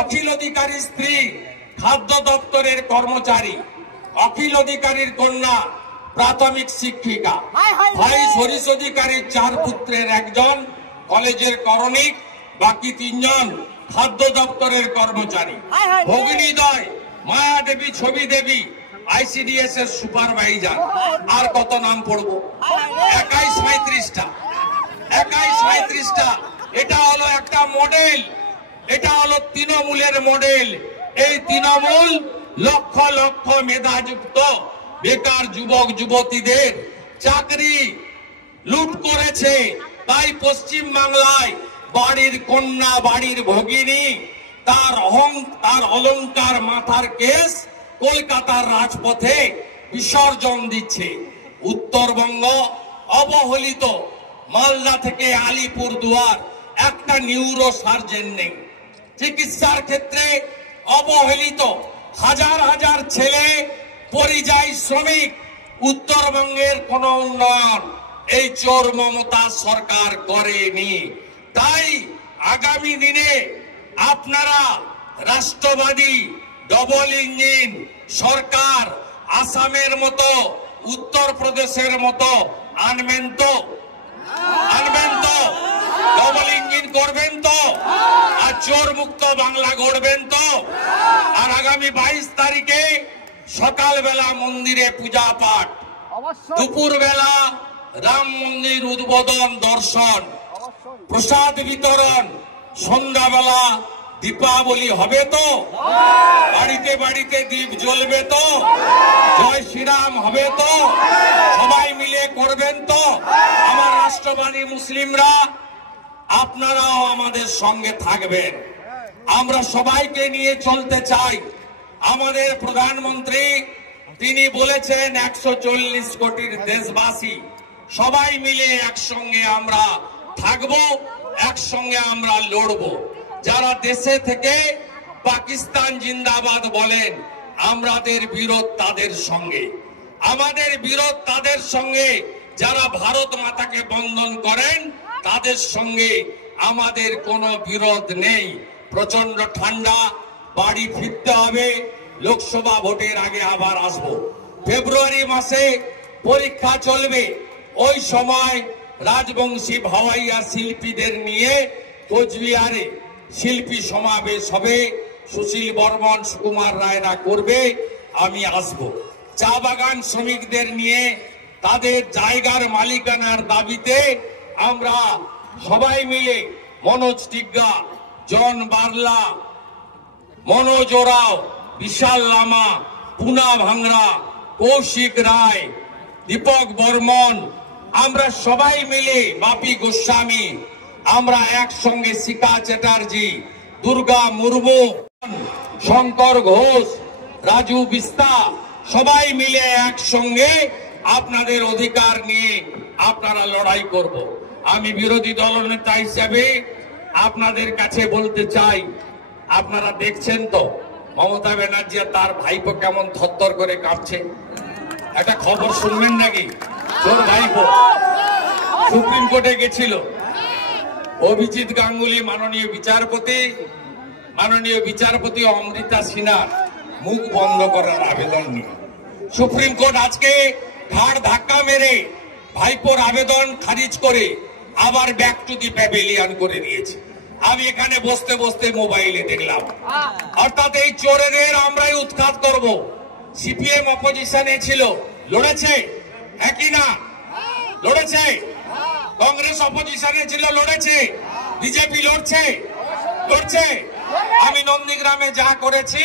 অখিল অধিকারীর স্ত্রী খাদ্য দপ্তরের কর্মচারী। অখিল অধিকারীর কন্যা প্রাথমিক শিক্ষিকা। ভাই হরিশ অধিকারীর 4 পুত্রের একজন কলেজের করণিক, বাকি 3 জন খাদ্য দপ্তরের কর্মচারী। ভগিনীদয় মায়া দেবী, ছবি দেবী ICDS এর সুপারভাইজার। আর কত নাম পড়বো? 21-35টা। এটা হলো একটা মডেল, এটা হলো তৃণমূলের মডেল। এই তৃণমূল লক্ষ লক্ষ মেধাযুক্ত বেকার যুবক যুবতীদের চাকরি লুট করেছে। তাই পশ্চিম বাংলায় বাড়ির কন্যা, বাড়ির ভগিনী, তার অলংকার, মাথার কেস কলকাতার রাজপথে বিসর্জন দিচ্ছে। উত্তরবঙ্গ অবহেলিত। মালদা থেকে আলিপুরদুয়ার একটা নিউরো সার্জন নেই। চিকিৎসার ক্ষেত্রে অবহেলিত। হাজার হাজার ছেলে পরিযায়ী শ্রমিক। উত্তরবঙ্গের কোন উন্নয়ন এই চোর মমতা সরকার করেনি। তাই আগামী দিনে আপনারা রাষ্ট্রবাদী ডবল ইঞ্জিন সরকার আসামের মতো, উত্তরপ্রদেশের মতো আনবেন তো? ডবল ইঞ্জিন করবেন তো? আর চোর মুক্ত বাংলা গড়বেন তো? আর আগামী 22 তারিখে সকালবেলা মন্দিরে পূজা পাঠ, দুপুর বেলা রাম মন্দির উদ্বোধন দর্শন, প্রসাদ বিতরণ, সন্ধ্যাবেলা দীপাবলি হবে তো? বাড়িতে বাড়িতে দীপ জ্বলবে তো? জয় শ্রীরাম হবে তো? সবাই মিলে করবেন তো? আমার রাষ্ট্রবাদী মুসলিমরা, আপনারাও আমাদের সঙ্গে থাকবেন। আমরা সবাইকে নিয়ে চলতে চাই। আমাদের প্রধানমন্ত্রী তিনি বলেছেন 140 কোটির দেশবাসী সবাই মিলে একসঙ্গে আমরা থাকব, একসঙ্গে আমরা লড়ব। যারা দেশে থেকে পাকিস্তান জিন্দাবাদ বলেন, আমাদের বিরোধ তাদের সঙ্গে, আমাদের বিরোধ তাদের সঙ্গে। যারা ভারত মাতাকে বন্দন করেন তাদের সঙ্গে আমাদের কোনো বিরোধ নেই। প্রচন্ড ঠান্ডা, বাড়ি ফিরতে হবে, লোকসভা ভোটের আগে আবার আসব। ফেব্রুয়ারি মাসে পরীক্ষা চলবে, ওই সময় রাজবংশী ভাওয়াইয়া শিল্পীদের নিয়ে কোচবিহারে শিল্পী সমাবেশ হবে। সুশীল বর্মন, সুকুমার রায়রা করবে, আমি আসব। চা বাগান শ্রমিকদের নিয়ে তাদের জায়গার মালিকানার দাবিতে আমরা সবাই মিলে মনোজ টিগ্গা, জন বার্লা, মনোজ ওরাও, বিশাল লামা, পুনা ভাংরা, কৌশিক রায়, দীপক বর্মন, আমরা সবাই মিলে, বাপি গোস্বামী, আমরা একসঙ্গে শিখা চ্যাটার্জি, দুর্গা মুর্মু, শঙ্কর ঘোষ, রাজু বিস্তা, সবাই মিলে একসঙ্গে আপনাদের অধিকার নিয়ে আপনারা লড়াই করব। আমি বিরোধী দলনেতা হিসেবে আপনাদের কাছে বলতে চাই, আপনারা দেখছেন তো মমতা ব্যানার্জি আর তার ভাইপো কেমন থরথর করে কাঁপছে। একটা খবর শুনবেন নাকি? তোর ভাইপো সুপ্রিম কোর্টে গেছিল, অভিজিৎ গাঙ্গুলি মাননীয় বিচারপতি অমৃতা সিনহার মুখ বন্ধ করার আবেদন নিয়ে সুপ্রিম কোর্ট আজকে ঘাড় ধাক্কা মেরে ভাইপোর আবেদন খারিজ করে আবার ব্যাক টু দি প্যাভিলিয়ন করে দিয়েছে। আমি এখানে বসতে বসতে মোবাইলে দেখলাম, অর্থাৎ এই চোরেদের আমরাই উৎখাত করব। সিপিএম অপোজিশনে ছিল, লড়েছে, একই না লড়েছে, কংগ্রেস অপোজিশনে ছিল, লড়েছে, বিজেপি লড়ছে। আমি নন্দীগ্রামে যা করেছি,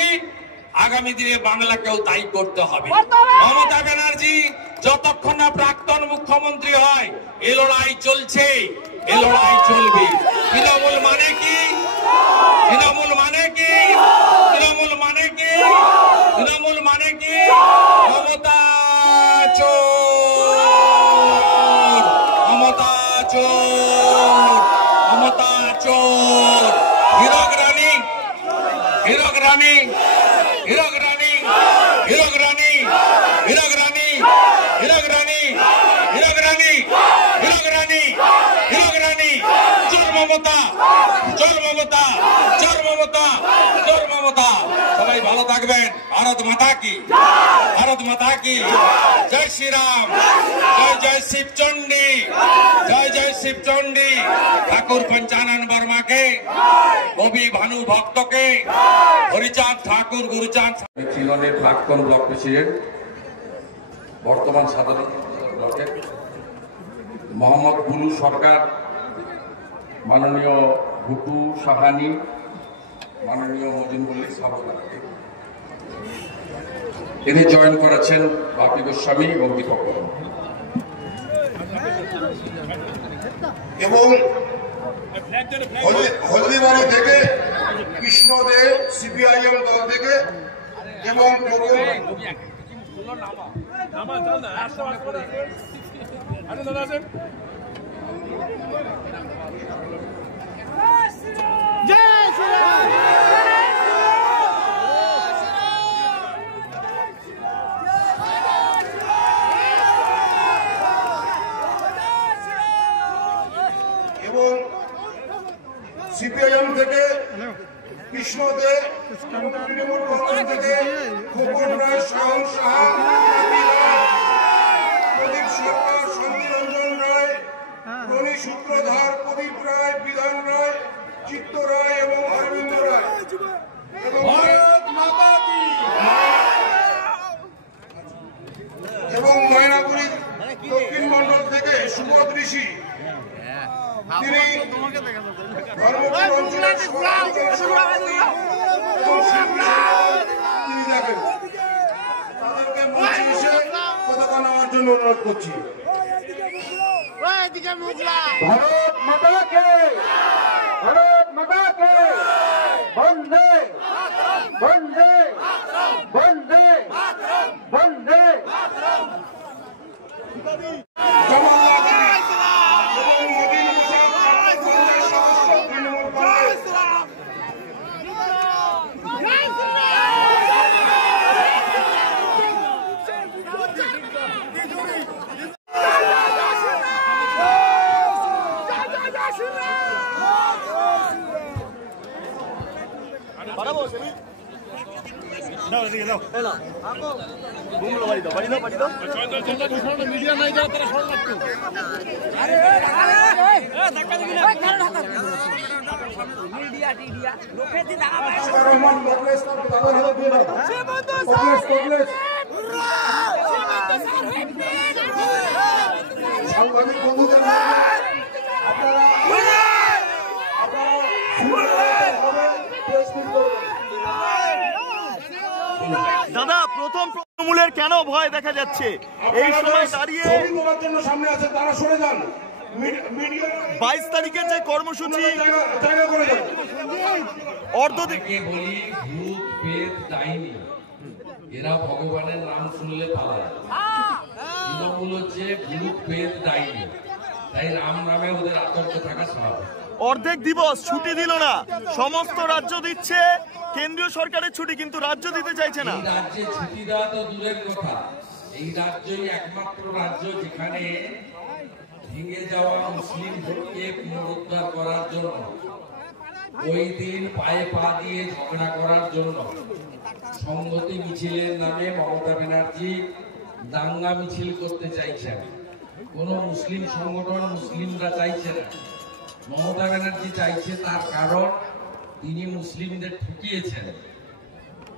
আগামী দিনে বাংলাকেও তাই করতে হবে। মমতা ব্যানার্জি যতক্ষণ না প্রাক্তন মুখ্যমন্ত্রী হয়, এ লড়াই চলছে, এ লড়াই চলবে। তৃণমূল মানে কি? তৃণমূল মানে কি? তৃণমূল মানে কি? তৃণমূল মানে কি? মমতা চোর, মমতা চোর, মমতা চোর। হীরক রানী, হীরক রানী, হীরক রানী, হীরক রানী, হীরক রানী, হীরক রানী, হীরক রানী, হীরক রানী, হীরক রানী, চোর মমতা, চোর মমতা, চোর মমতা, চোর মমতা। সবাই ভালো থাকবেন। ভারত মাতা কি, ভারত মাতা কি। জয় শ্রীরাম, জয় জয় শিবচন্ডী, জয় জয় শিবচন্ডী। ঠাকুর পঞ্চানন বর্মাকে, কবি ভানু ভক্তকে, হরিচাঁদ ঠাকুর, গুরুচাঁদ চিলনের প্রাক্তন ব্লক প্রেসিডেন্ট, বর্তমান সাধারণ ব্লকের মোহাম্মদ বুলু সরকার, মাননীয় ভুটু সাহানি, মাননীয় মজিন মল্লিক সাবধানকে এনে জয়েন করেছেন বাপি গোস্বামী এবং দীপক বর্মন। এবং হলদিবাড়ি থেকে কৃষ্ণদেব সিপিআইএম দল থেকে এবং সিপিআইএম থেকে কৃষ্ণদেব, তৃণমূল কংগ্রেস থেকে খোকন রায়, সায়ন সাহা, প্রদীপ সরকার, শান্তিরঞ্জন রায়, রনি সূত্রধর, প্রদীপ রায়, বিধান রায়, চিত্ত রায় এবং অরবিন্দ রায় এবং ময়নাগুড়ি দক্ষিণ মন্ডল থেকে সুবোধ ঋষি, তিনি ধর্মপুর অঞ্চলের তিনি দেখেন। তাদেরকে মঞ্চে এসে পতাকা নেওয়ার জন্য অনুরোধ করছি। ভারত মাতাকে, ভারত মাতাকে, বন্দে বন্দে বন্দে বন্দে। সাংবাদিক বন্ধুদের দাদা, প্রথম তৃণমূলের কেন ভয় দেখা যাচ্ছে এই সময় দাঁড়িয়ে? জন্য সামনে আছে, তারা সরে যান। 22 তারিখের যে কর্মসূচি জায়গা করে যান। অর্ধদিকে বলি ভূত প্রেত ডাইনি, এরা ভগবানের নাম শুনলে পালায়। তৃণমূল হচ্ছে ভূত প্রেত ডাইনি, তাই রাম নামে ওদের আতঙ্ক থাকা স্বাভাবিক। অর্ধেক দিবস ছুটি দিল না, সমস্ত রাজ্য দিচ্ছে কেন্দ্রীয় সরকারের ছুটি, কিন্তু রাজ্য দিতে চাইছে না। এই রাজ্যে ছুটি দেওয়া তো দূরের কথা, এই রাজ্যই একমাত্র রাজ্য যেখানে ভেঙে যাওয়া মুসলিম ভোটকে পুনরুদ্ধার করার জন্য, ওই দিন পায়ে পা দিয়ে ঝগড়া করার জন্য সংহতি মিছিলের নামে মমতা ব্যানার্জি দাঙ্গা মিছিল করতে চাইছেন। কোন মুসলিম সংগঠন মুসলিমরা চাইছে না, মমতা ব্যানার্জি চাইছে। তার কারণ তিনি মুসলিমদের ঠকিয়েছেন।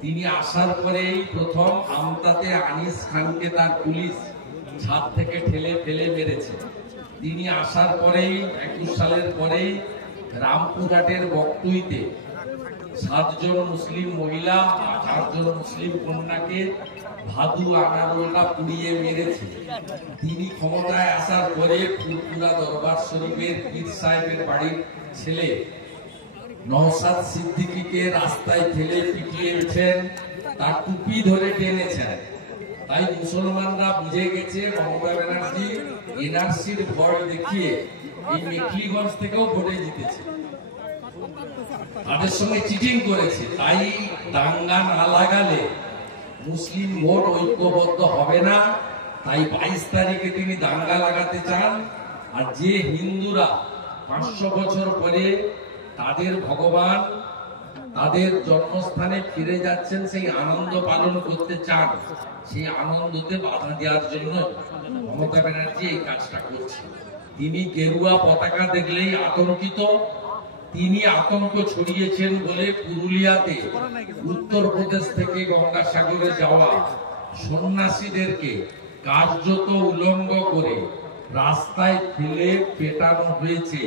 তিনি আসার পরেই প্রথম আমতাতে আনিস খানকে তার পুলিশ ছাদ থেকে ঠেলে ফেলে মেরেছে। তিনি আসার পরেই 21 সালের পরেই রামপুরহাটের বকটুইতে 7 জন মুসলিম মহিলা 8 জন মুসলিম কন্যাকে ভাদু আনারোলটা পুড়িয়ে মেরেছে। তিনি ক্ষমতায় আসার পরে ফুরপুরা দরবার শরীফের পীর সাহেবের বাড়ির ছেলে নওশাদ সিদ্দিকীকে রাস্তায় ফেলে পিটিয়েছেন, তার টুপি ধরে টেনেছেন। তাই মুসলমানরা বুঝে গেছে মমতা ব্যানার্জি এনআরসির ভয় দেখিয়ে এই মেখলিগঞ্জ থেকেও ভোটে জিতেছে, তাদের সঙ্গে চিটিং করেছে। তাই দাঙ্গা না লাগালে মুসলিম ভোট ঐক্যবদ্ধ হবে না। তাই 22 তারিখে তিনি দাঙ্গা লাগাতে চান। আর যে হিন্দুরা 500 বছর পরে তাদের ভগবান তাদের জন্মস্থানে ফিরে যাচ্ছেন, সেই আনন্দ পালন করতে চান, সেই আনন্দতে বাধা দেওয়ার জন্য মমতা ব্যানার্জি এই কাজটা করছে। তিনি গেরুয়া পতাকা দেখলেই আতঙ্কিত। তিনি আতঙ্ক ছড়িয়েছেন বলে পুরুলিয়াতে উত্তরপ্রদেশ থেকে গঙ্গাসাগরে যাওয়া সন্ন্যাসীদেরকে কার্যত উলঙ্গ করে রাস্তায় ফেলে পেটানো হয়েছে।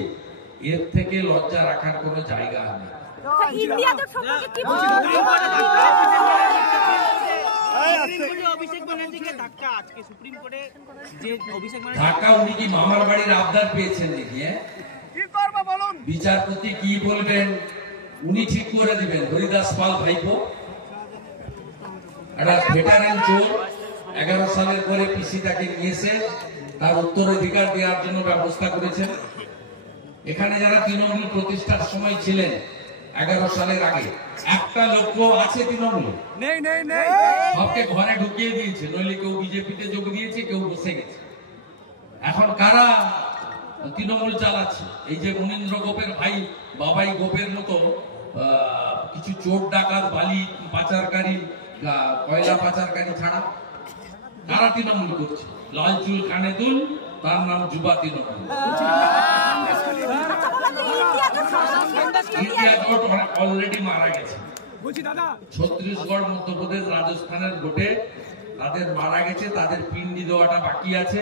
এর থেকে লজ্জা রাখার কোনো জায়গা নেই। ঢাকা উনি কি মামার বাড়ির আবদার পেয়েছেন নাকি? বিচারপতি কি বলবেন উনি ঠিক করে দিবেন। হরিদাস পাল ভাইপো একটা ভেটারেন চোর, 11 সালের পরে পিসি তাকে নিয়েছে, তার উত্তরাধিকার দেওয়ার জন্য ব্যবস্থা করেছেন। এখানে যারা তৃণমূল প্রতিষ্ঠার সময় ছিলেন 11 সালের আগে, একটা লোক আছে তৃণমূলে? সবকে ঘরে ঢুকিয়ে দিয়েছে, নইলে কেউ বিজেপিতে যোগ দিয়েছে, কেউ বসে গেছে। এখন কারা তৃণমূল চালাচ্ছে? এই যে মনীন্দ্র গোপের ভাই বাবাই গোপের মতো কিছু চোর ডাকাত, বালি পাচারকারী, কয়লা পাচারকারী ছাড়া কারা তৃণমূল করছে? লাল চুল কানে দুল, তার নাম যুবা তৃণমূল। অলরেডি মারা গেছে। ছত্তিশগড়, মধ্যপ্রদেশ, রাজস্থানের ভোটে তাদের মারা গেছে, তাদের পিন্ডি দেওয়াটা বাকি আছে।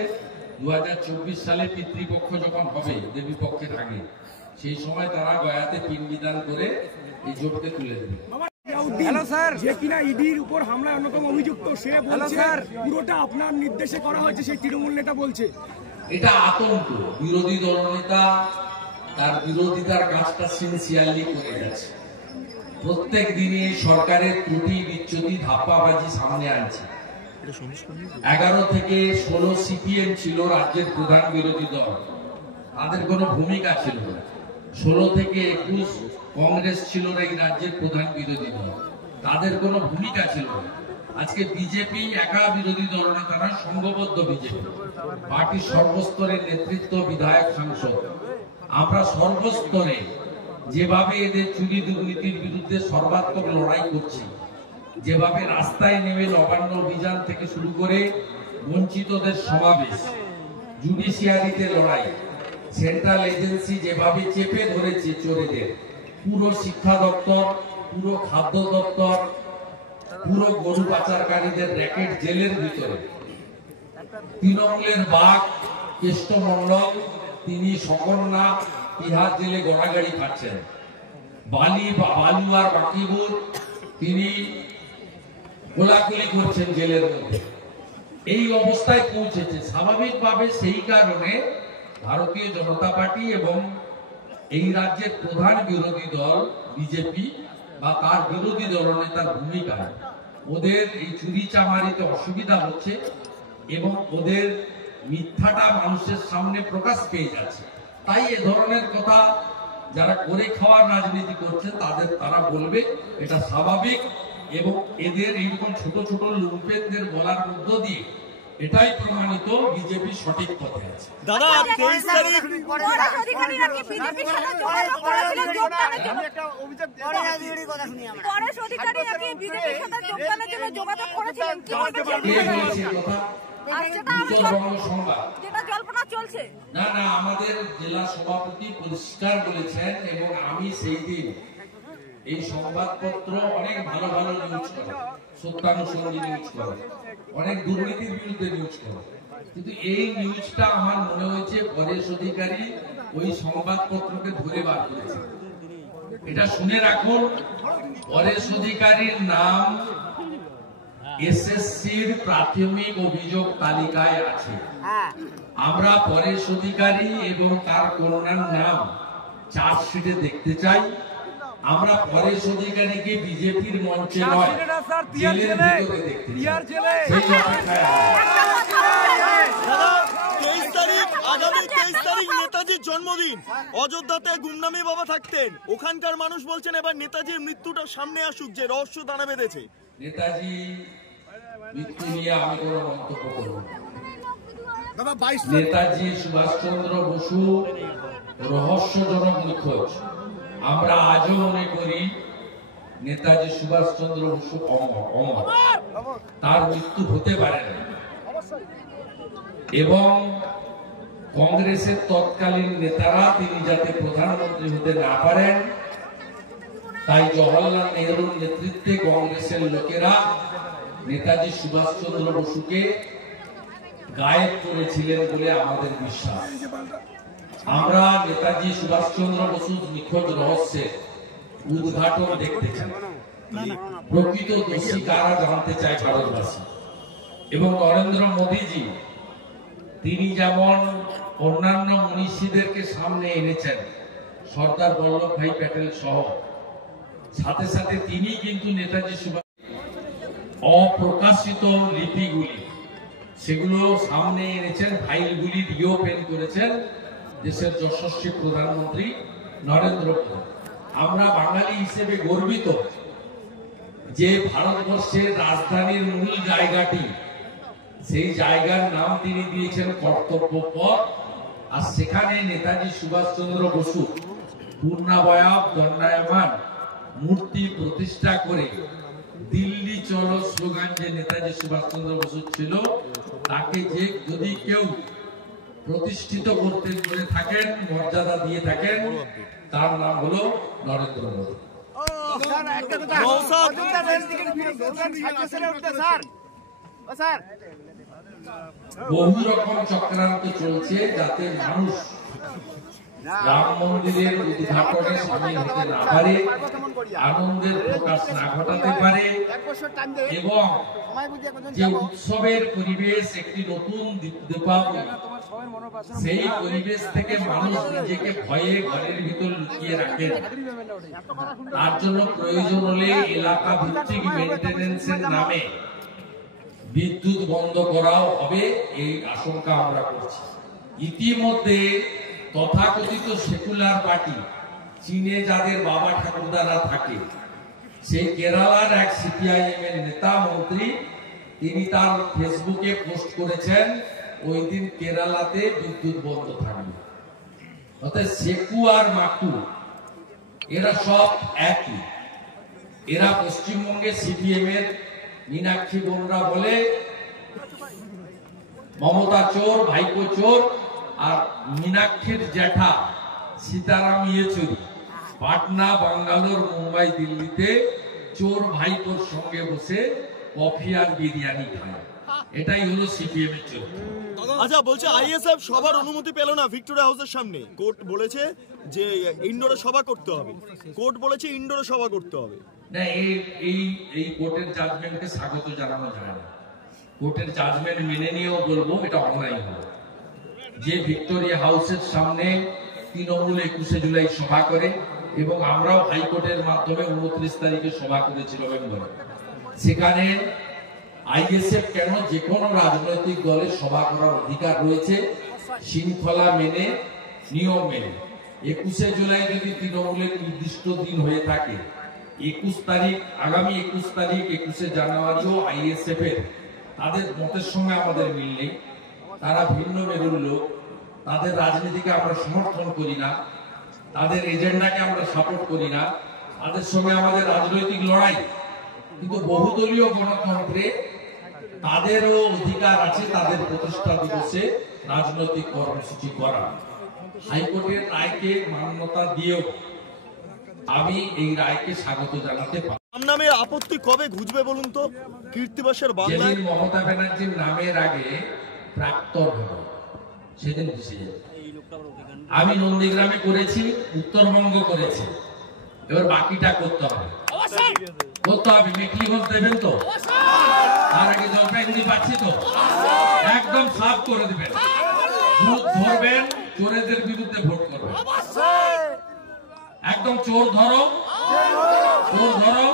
2024 সালে পিতৃপক্ষ যখন হবে, দেবী পক্ষের আগে, সেই সময় তারা গয়াতে পিন্ডিদান করে এই জোটকে তুলে দেবে। হ্যালো স্যার, যে কিনা ইডির উপর হামলায় অন্যতম অভিযুক্ত, সে বলছে পুরোটা আপনার নির্দেশে করা হয়েছে, সেই তৃণমূল নেতা বলছে। এটা আতঙ্ক। বিরোধী দলনেতা তার বিরোধিতার কাজটা সিনসিয়ারলি করে গেছে। প্রত্যেক দিনই সরকারের ত্রুটি বিচ্যুতি ধাপ্পাবাজি সামনে আনছে। 11 থেকে 16 সিপিএম ছিল রাজ্যের প্রধান বিরোধী দল, তাদের কোনো ভূমিকা ছিল না। 16 থেকে 21 কংগ্রেস ছিল এই রাজ্যের প্রধান বিরোধী দল, তাদের কোনো ভূমিকা ছিল না। আজকে বিজেপি একা বিরোধী দল না, তারা সংঘবদ্ধ বিজেপি, পার্টির সর্বস্তরের নেতৃত্ব, বিধায়ক, সাংসদ, আমরা সর্বস্তরে যেভাবে এদের চুরি দুর্নীতির বিরুদ্ধে সর্বাত্মক লড়াই করছি, যেভাবে রাস্তায় নেমে নবান্ন অভিযান থেকে শুরু করে বঞ্চিতদের সমাবেশ, জুডিশিয়ারিতে লড়াই, সেন্ট্রাল এজেন্সি যেভাবে চেপে ধরেছে চোরেদের, পুরো শিক্ষা দপ্তর, পুরো খাদ্য দপ্তর, পুরো গরু পাচারকারীদের র্যাকেট জেলের ভিতরে, তৃণমূলের বাঘ কেষ্টমন্ডল তিনি সকন্যা তিহার জেলে গড়াগাড়ি খাচ্ছেন, বালু আর বাকিবুর তিনি গোলাগুলি করছেন জেলের মধ্যে। এই অবস্থায় পৌঁছেছে স্বাভাবিকভাবে। সেই কারণে ভারতীয় জনতা পার্টি এবং এই রাজ্যের প্রধান বিরোধী দল বিজেপি বা তার বিরোধী দলনেতার ভূমিকায় ওদের এই চুরি চামারিতে অসুবিধা হচ্ছে এবং ওদের মিথ্যাটা মানুষের সামনে প্রকাশ পেয়ে যাচ্ছে। তাই এ ধরনের কথা যারা করে খাওয়ার রাজনীতি করছে তারা বলবে এটা স্বাভাবিক, এবং এদের এইরকম ছোট ছোট লুম্পেনদের বলার মধ্য দিয়ে এটাই প্রমাণিত বিজেপি সঠিক পথে আছে। দাদা 23 তারিখ না না, আমাদের জেলা সভাপতি পরিষ্কার বলেছেন, এবং আমি সেই দিন এই সংবাদপত্র অনেক ভালো ভালো নিউজ করে, সত্যানুসঙ্গী নিউজ করে, অনেক দুর্নীতির বিরুদ্ধে নিউজ করে, কিন্তু এই নিউজটা আমার মনে হয়েছে পরেশ অধিকারী ওই সংবাদপত্রকে ধরে বার করেছে। এটা শুনে রাখুন, পরেশ অধিকারীর নাম এসএসসির প্রাথমিক অভিযোগ তালিকায় আছে। আমরা পরেশ অধিকারী এবং তার কন্যার নাম চার্জশিটে দেখতে চাই। আমরা পরেশ অধিকারীকে বিজেপির মঞ্চে নয়, জেলের ভিতরে দেখতে চাই। সেই অপেক্ষায় আগামী 23 তারিখ নেতাজির জন্মদিন। অযোধ্যাতে গুমনামি বাবা থাকতেন, ওখানকার মানুষ বলছেন এবার নেতাজির মৃত্যুটা সামনে আসুক, যে রহস্য দানা বেঁধেছে। নেতাজি মৃত্যু নিয়ে আমি কোনো মন্তব্য করব না। নেতাজি সুভাষচন্দ্র বসু রহস্যজনক নিখোঁজ। আমরা আজও মনে করি নেতাজি সুভাষচন্দ্র বসু অমর, তার মৃত্যু হতে পারে না। এবং কংগ্রেসের তৎকালীন নেতারা তিনি যাতে প্রধানমন্ত্রী হতে না পারেন, তাই জওহরলাল নেহরুর নেতৃত্বে কংগ্রেসের লোকেরা নেতাজি সুভাষচন্দ্র বসুকে গায়েব করেছিলেন বলে আমাদের বিশ্বাস। আমরা নেতাজি সুভাষচন্দ্র বসুর নিখোঁজ রহস্যের উদ্ঘাটন দেখতে চাই। প্রকৃত দোষী কারা জানতে চায় ভারতবাসী। এবং নরেন্দ্র মোদীজি তিনি যেমন অন্যান্য মনীষীদেরকে সামনে এনেছেন, সর্দার বল্লভ ভাই প্যাটেল সহ, সাথে সাথে তিনি কিন্তু নেতাজি সুভাষ অপ্রকাশিত লিপিগুলি সেগুলো সামনে এনেছেন, ফাইলগুলি রিওপেন করেছেন দেশের যশস্বী প্রধানমন্ত্রী নরেন্দ্র মোদী। আমরা বাঙালি হিসেবে গর্বিত যে ভারতবর্ষের রাজধানীর মূল জায়গাটি, সেই জায়গার নাম তিনি দিয়েছেন কর্তব্য পথ, আর সেখানে নেতাজি সুভাষচন্দ্র বসু পূর্ণাবয়ব দণ্ডায়মান মূর্তি প্রতিষ্ঠা করে দিল্লি চলো স্লোগান যে নেতাজি সুভাষচন্দ্র বসু ছিল, তাকে যে যদি কেউ প্রতিষ্ঠিত করতে করে থাকেন, মর্যাদা দিয়ে থাকেন, তার নাম হলো নরেন্দ্র মোদী। বহু রকম চক্রান্ত চলছে যাতে মানুষ রাম মন্দিরের উদ্ঘাটনে সামিল হতে না পারে, আনন্দের প্রকাশ না ঘটাতে পারে, এবং যে উৎসবের পরিবেশ একটি নতুন দীপাবলি, সেই পরিবেশ থেকে মানুষ নিজেকে ভয়ে ঘরের ভিতর লুকিয়ে রাখেন। তার জন্য প্রয়োজন হলে এলাকা ভিত্তিক মেইনটেনেন্সের নামে বিদ্যুৎ বন্ধ করাও হবে, এই আশঙ্কা আমরা করছি। ইতিমধ্যে তথাকথিত সেকুলার পার্টি, চীনে যাদের বাবা ঠাকুরদারা থাকে, সেই কেরালার এক সিপিআইএম এর নেতা মন্ত্রী, তিনি তার ফেসবুকে পোস্ট করেছেন ওই দিন কেরালাতে বিদ্যুৎ বন্ধ থাকবে। অর্থাৎ সেকু আর মাকু এরা সব একই। এরা পশ্চিমবঙ্গে সিপিএম এর মীনাক্ষী বোনরা বলে মমতা চোর, ভাইপো চোর, আর মীনাক্ষীর জ্যাঠা সীতারাম ইয়েচুরি পাটনা, বাঙ্গালোর, মুম্বাই, দিল্লিতে চোর ভাইপোর সঙ্গে বসে কফি আর বিরিয়ানি খায়। এটাই হলো সিপিএম এর চরিত্র। আচ্ছা, বলছে আইএসএফ সবার অনুমতি পেল না ভিক্টোরিয়া হাউসের সামনে। কোর্ট বলেছে যে ইনডোরে সভা করতে হবে। কোর্ট বলেছে ইনডোরে সভা করতে হবে। না, এই কোর্টের জাজমেন্টকে স্বাগত জানানো যায় না। কোর্টের জাজমেন্ট মেনে নিয়েও বলবো এটা অন্যায় হবে। যে ভিক্টোরিয়া হাউসের সামনে তৃণমূল 21শে জুলাই সভা করে এবং আমরাও হাইকোর্টের মাধ্যমে 29 তারিখে সভা করেছি নভেম্বরে, সেখানে আইএসএফ কেন যে কোনো রাজনৈতিক দলের সভা করার অধিকার রয়েছে শৃঙ্খলা মেনে, নিয়ম মেনে। 21শে জুলাই যদি তৃণমূলের নির্দিষ্ট দিন হয়ে থাকে, 21 তারিখ, আগামী 21 তারিখ, 21শে জানুয়ারিও আইএসএফ এর তাদের মতের সঙ্গে আমাদের মিল নেই। তারা ভিন্ন মেরুর লোক, তাদের রাজনীতিকে আমরা সমর্থন করি না, তাদের এজেন্ডাকে আমরা সাপোর্ট করি না, তাদের সঙ্গে আমাদের রাজনৈতিক লড়াই। কিন্তু বহুদলীয় গণতন্ত্রে তাদেরও অধিকার আছে তাদের প্রতিষ্ঠা দিবসে রাজনৈতিক কর্মসূচি করা। হাইকোর্টের রায়কে মান্যতা দিয়েও আমি এই রায়কে স্বাগত জানাতে পারি। নামের আপত্তি কবে ঘুচবে বলুন তো? কীর্তিবাসের বাংলায় যেদিন মমতা ব্যানার্জির নামের আগে প্রাক্তন হবে সেদিন ঘুষে যাবে। আমি নন্দীগ্রামে করেছি, উত্তরবঙ্গ করেছি, এবার বাকিটা করতে হবে। মেকলিগঞ্জ দেবেন তো, তার আগে জলপাইগুড়ি পাচ্ছি তো, একদম সাফ করে দিবেন। ভোট ধরবেন, চোরেদের বিরুদ্ধে ভোট করবেন। একদম চোর ধরো, চোর ধরো,